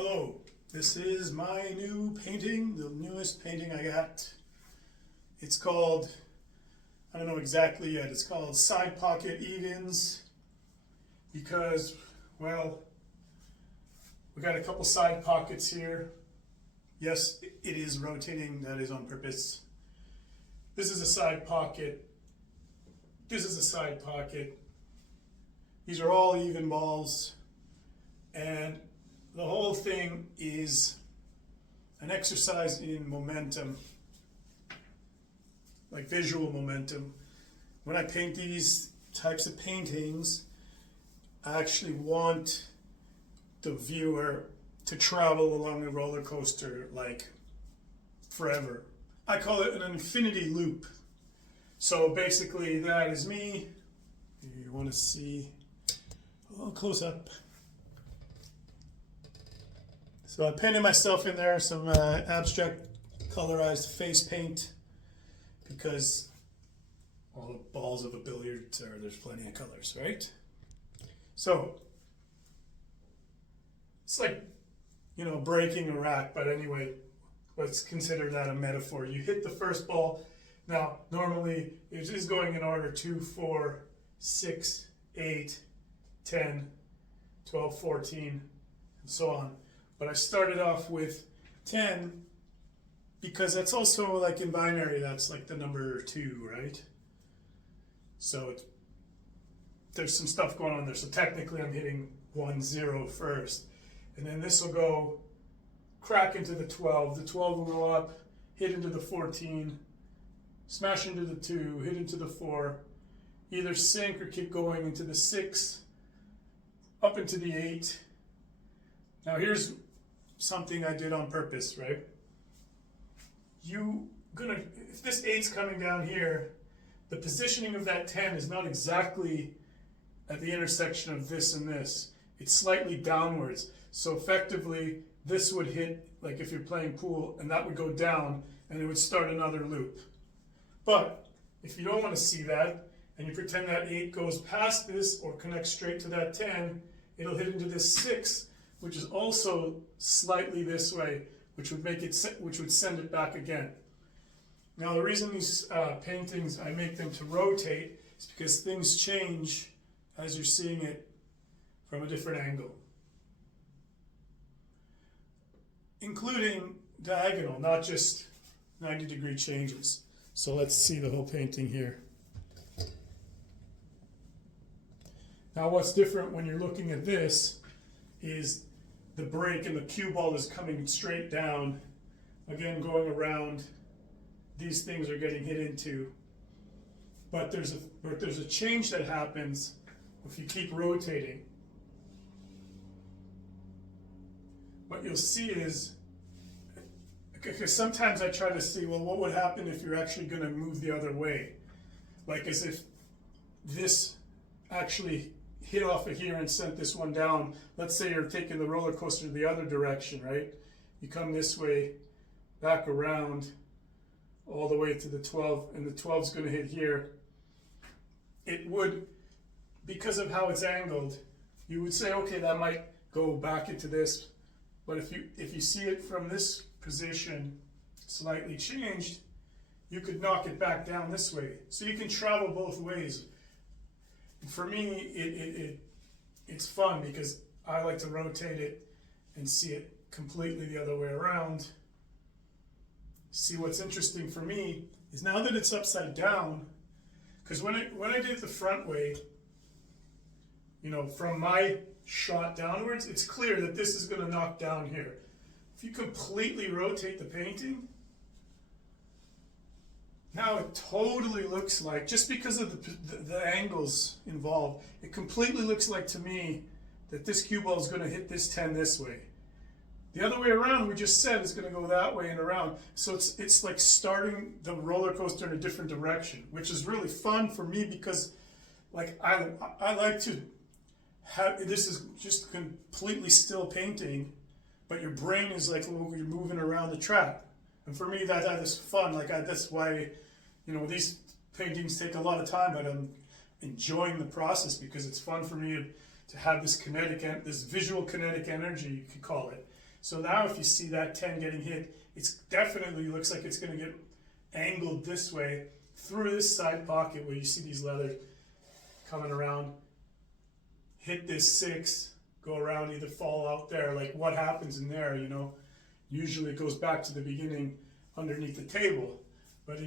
Hello, this is my new painting, the newest painting I got. It's called, I don't know exactly yet, it's called Side Pocket Evens because, well, we got a couple side pockets here. Yes, it is rotating, that is on purpose. This is a side pocket. This is a side pocket. These are all even balls, and the whole thing is an exercise in momentum, like visual momentum. When I paint these types of paintings, I actually want the viewer to travel along the roller coaster like forever. I call it an infinity loop. So basically that is me. You want to see a little close up. So I painted myself in there some abstract colorized face paint because all the balls of a billiard there's plenty of colors, right? So it's like, you know, breaking a rack, but anyway, let's consider that a metaphor. You hit the first ball. Now, normally it is going in order 2, 4, 6, 8, 10, 12, 14, and so on. But I started off with 10 because that's also like in binary, that's like the number 2, right? So there's some stuff going on there. So technically I'm hitting 1, 0 first. And then this will go crack into the 12. The 12 will go up, hit into the 14, smash into the 2, hit into the 4, either sink or keep going into the 6, up into the 8. Now here's something I did on purpose, right? If this 8's coming down here, the positioning of that 10 is not exactly at the intersection of this and this. It's slightly downwards. So effectively, this would hit, like if you're playing pool, and that would go down, and it would start another loop. But if you don't want to see that, and you pretend that 8 goes past this or connects straight to that 10, it'll hit into this 6, which is also slightly this way, which would send it back again. Now the reason these paintings, I make them to rotate, is because things change as you're seeing it from a different angle. Including diagonal, not just 90-degree changes. So let's see the whole painting here. Now what's different when you're looking at this is the break and the cue ball is coming straight down, again going around. These things are getting hit into, but there's a change that happens if you keep rotating. What you'll see is, because sometimes I try to see, well, what would happen if you're actually going to move the other way, like as if this actually hit off of here and sent this one down. Let's say you're taking the roller coaster the other direction, right? You come this way, back around, all the way to the 12, and the 12's going to hit here. It would, because of how it's angled, you would say, okay, that might go back into this, but if you see it from this position slightly changed, you could knock it back down this way. So you can travel both ways. For me, it's fun because I like to rotate it and see it completely the other way around. See, what's interesting for me is now that it's upside down, because when I did it the front way, you know, from my shot downwards, it's clear that this is going to knock down here. If you completely rotate the painting, now it totally looks like, just because of the angles involved, it completely looks like to me that this cue ball is going to hit this 10 this way. The other way around, we just said, is going to go that way and around. So it's like starting the roller coaster in a different direction, which is really fun for me because, like, I like to have, this is just completely still painting, but your brain is like you're moving around the track. And for me, that is fun. Like that's why, you know, these paintings take a lot of time, but I'm enjoying the process because it's fun for me to have this kinetic, this visual kinetic energy, you could call it. So now if you see that 10 getting hit, it's definitely looks like it's going to get angled this way through this side pocket where you see these leathers coming around, hit this 6, go around, either fall out there. Like what happens in there, you know, usually it goes back to the beginning underneath the table. But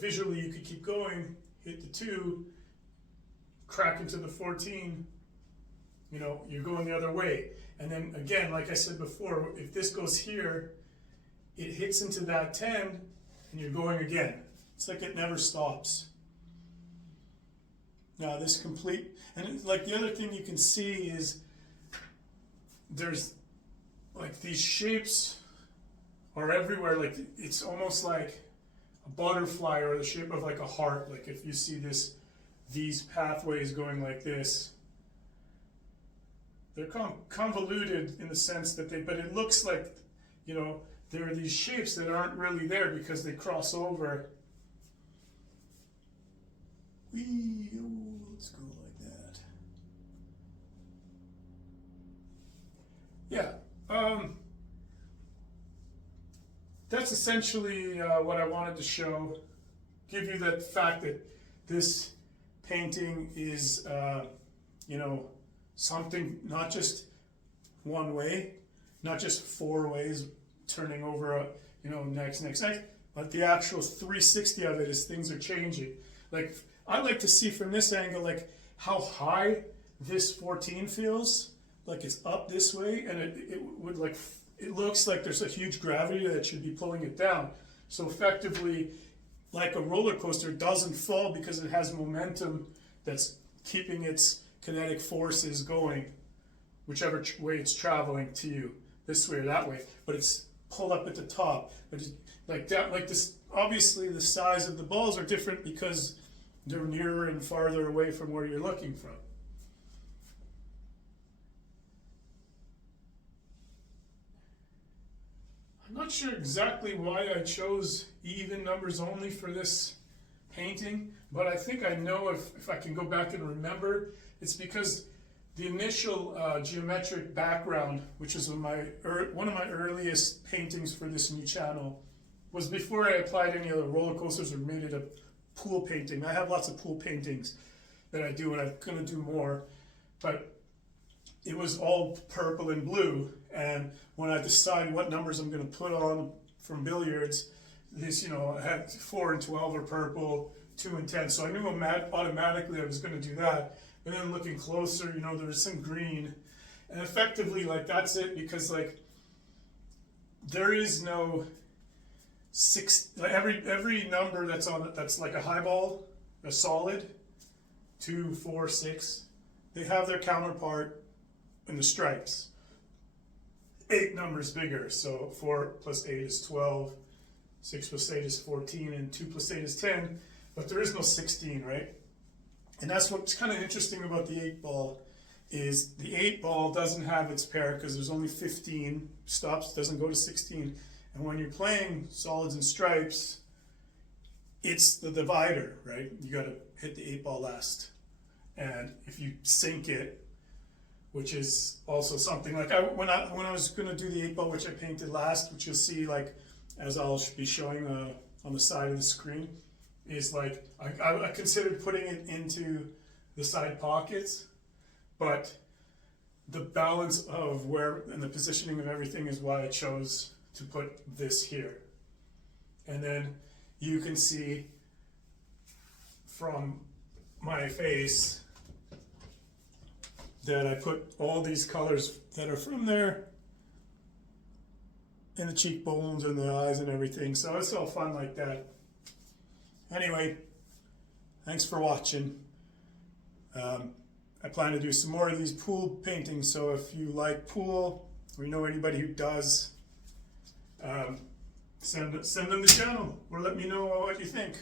visually you could keep going, hit the 2, crack into the 14, you know, you're going the other way. And then again, like I said before, if this goes here, it hits into that 10 and you're going again. It's like it never stops. Now this complete, and like the other thing you can see is there's like these shapes are everywhere. Like it's almost like a butterfly or the shape of like a heart. Like if you see these pathways going like this, they're convoluted in the sense that but it looks like, you know, there are these shapes that aren't really there because they cross over. Let's go like that. Yeah, that's essentially what I wanted to show. Give you that fact that this painting is, you know, something not just one way, not just 4 ways, turning over, you know, next, but the actual 360 of it is things are changing. Like I like to see from this angle, like how high this 14 feels, like it's up this way, and it would like, it looks like there's a huge gravity that should be pulling it down. So effectively, like a roller coaster, doesn't fall because it has momentum that's keeping its kinetic forces going, whichever way it's traveling to you, this way or that way. But it's pulled up at the top. But it's like that, like this. Obviously, the size of the balls are different because they're nearer and farther away from where you're looking from. I'm not sure exactly why I chose even numbers only for this painting, but I think I know if I can go back and remember. It's because the initial geometric background, which is one of my earliest paintings for this new channel, was before I applied any other roller coasters or made it a pool painting. I have lots of pool paintings that I do, and I'm going to do more, but it was all purple and blue. And when I decide what numbers I'm going to put on from billiards, this, you know, I had 4 and 12 are purple, 2 and 10. So I knew automatically I was going to do that. And then looking closer, you know, there was some green. And effectively, like, that's it, because, like, there is no like every number that's on it, that's like a high ball, a solid, 2, 4, 6, they have their counterpart in the stripes. 8 numbers bigger, so 4 plus 8 is 12, 6 plus 8 is 14, and 2 plus 8 is 10, but there is no 16, right? And that's what's kind of interesting about the 8 ball, is the 8 ball doesn't have its pair because there's only 15 stops, doesn't go to 16. And when you're playing solids and stripes, it's the divider, right? You got to hit the 8 ball last. And if you sink it, which is also something like when I was going to do the 8 ball, which I painted last, which you'll see, like, as I'll be showing on the side of the screen, is like I considered putting it into the side pockets, but the balance of where and the positioning of everything is why I chose to put this here. And then you can see from my face that I put all these colors that are from there in the cheekbones and the eyes and everything. So it's all fun like that. Anyway, thanks for watching. I plan to do some more of these pool paintings, so if you like pool or you know anybody who does, send them the channel or let me know what you think.